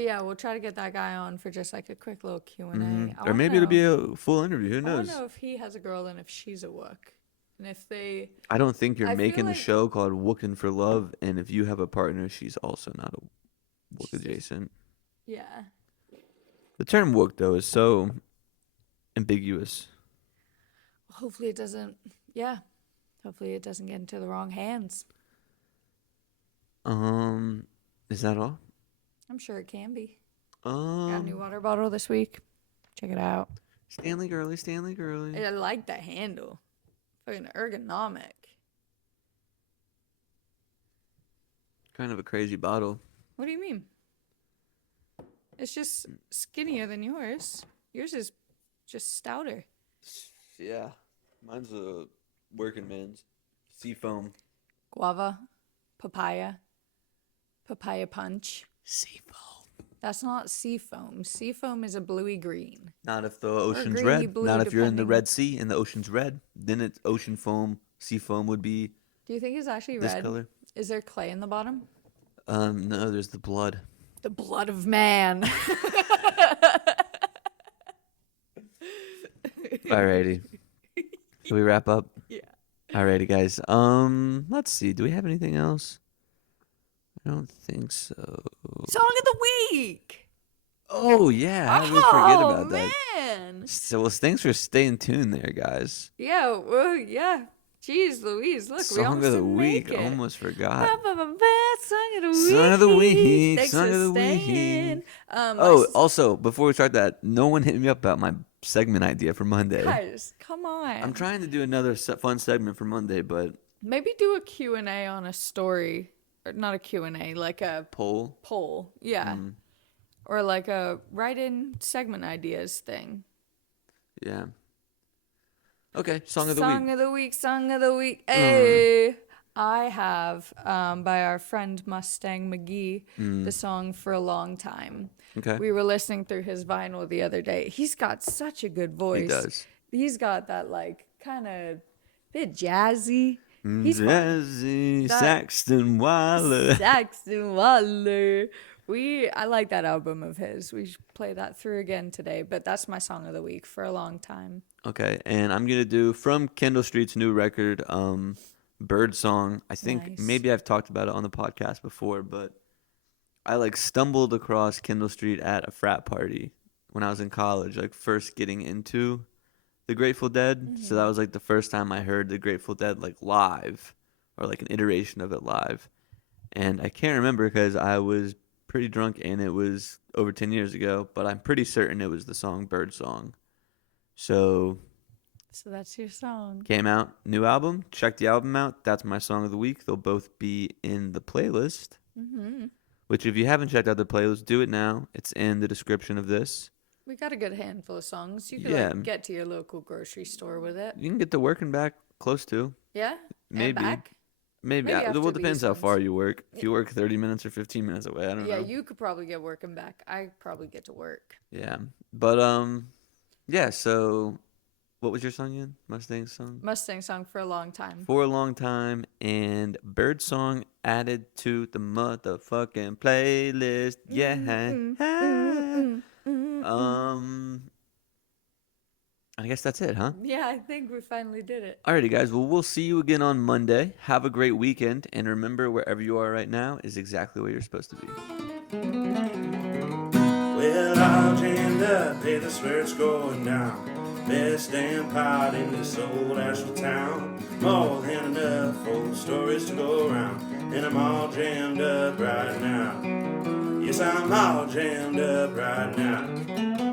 yeah, we'll try to get that guy on for just like a quick little Q&A. Or maybe it'll be a full interview. Who I knows? don't know if he has a girl and if she's a wook. And if they... I don't think you're I feel making a like- show called Wookin' for Love, and if you have a partner, she's also not a Wook adjacent. Yeah. The term Wook, though, is so ambiguous. Hopefully it doesn't... Yeah. Hopefully it doesn't get into the wrong hands. Is that all? I'm sure it can be. Got a new water bottle this week. Check it out. Stanley Girly. I like that handle. Fucking ergonomic. Kind of a crazy bottle. What do you mean? It's just skinnier than yours. Yours is just stouter. Yeah. Mine's a working man's. Seafoam. Guava. Papaya punch. Seafoam. That's not seafoam. Seafoam is a bluey green. Not if the ocean's greeny red. blue, Not if you're in the depending. Red Sea and the ocean's red. Then it's ocean foam. Seafoam would be Do you think it's actually this red? color. Is there clay in the bottom? No, there's the blood. The blood of man. Alrighty. Should we wrap up? Yeah. Alrighty, guys. Let's see. Do we have anything else? I don't think so. Song of the week. Oh yeah, how did we forget about that? Man. So well, thanks for staying tuned there, guys. Yeah, well, yeah. Jeez Louise, look, we Song almost of the didn't week. make it. Almost forgot. Song of the week. Song of the week. Thanks Song for of the staying. week. My Also, before we start that, no one hit me up about my segment idea for Monday. guys, come on. I'm trying to do another fun segment for Monday, but Maybe do a Q&A on a story. Or not a Q&A, like a poll. poll. Yeah. Mm. Or like a write-in segment ideas thing. Yeah. Okay, song of the Song week. of the week, song of the week. Hey. I have, by our friend Mustang McGee, the song For a Long Time. Okay. We were listening through his vinyl the other day. He's got such a good voice. He does. He's got that, like, kind of bit jazzy. He's fun. Jazzy Saxton Waller. Saxon Waller. I like that album of his. We should play that through again today. But that's my song of the week For a Long Time. Okay, and I'm gonna do from Kendall Street's new record, Bird Song. I think Nice. maybe I've talked about it on the podcast before, but I like stumbled across Kendall Street at a frat party when I was in college, like first getting into the Grateful Dead. So that was like the first time I heard the Grateful Dead like live, or like an iteration of it live. And I can't remember because I was pretty drunk and it was over 10 years ago, but I'm pretty certain it was the song Bird Song. So that's your song. came out, new album. Check the album out. That's my song of the week. They'll both be in the playlist. Which, if you haven't checked out the playlist, do it now. It's in the description of this. We got a good handful of songs. You could like, get to your local grocery store with it. You can get to work and back close to. Yeah? Maybe. And back? Maybe. after Well, it depends these how far ones. you work. If you work 30 minutes or 15 minutes away, I don't know. Yeah, you could probably get work and back. I probably get to work. Yeah. But, yeah, so what was your song again? Mustang song? Mustang song for a long time. For a long time, and Bird Song added to the motherfucking playlist. Yeah. I guess that's it, huh? Yeah, I think we finally did it. Alrighty, guys. Well, we'll see you again on Monday. Have a great weekend, and remember, wherever you are right now is exactly where you're supposed to be. Well, all jammed up, hey, that's where it's going down. Best damn pot in this old Asheville town. More than enough old stories to go around, and I'm all jammed up right now. Yes, I'm all jammed up right now.